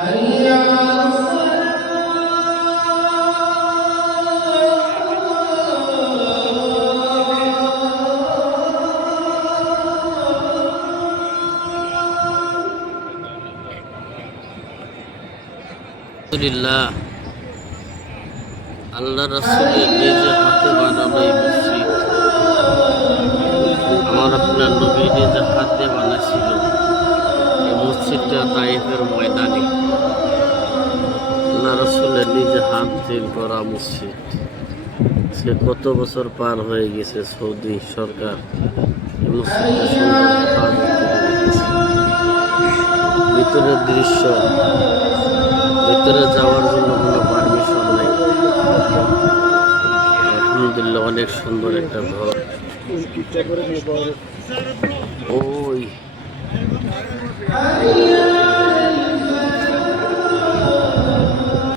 আলহামদুলিল্লাহ, আল্লাহ রাসূলের নিজে হাতে বানানো এই মসজিদ, আমার আপনার নবী নিজে হাতে বানাইছিল এই মসজিদটা তাইফের ময়দানে। আল্লাহ রাসূলের নিজে হাত তৈরি করা মসজিদ। সে কত বছর পার হয়ে গেছে, সৌদি সরকার এই মসজিদটা সুন্দর হেফাজত করে রেখেছে। ভিতরের দৃশ্য, ভিতরে যাওয়ার জন্য কোনো পারমিশন নেই। আলহামদুলিল্লাহ, অনেক সুন্দর একটা ঘর। ওই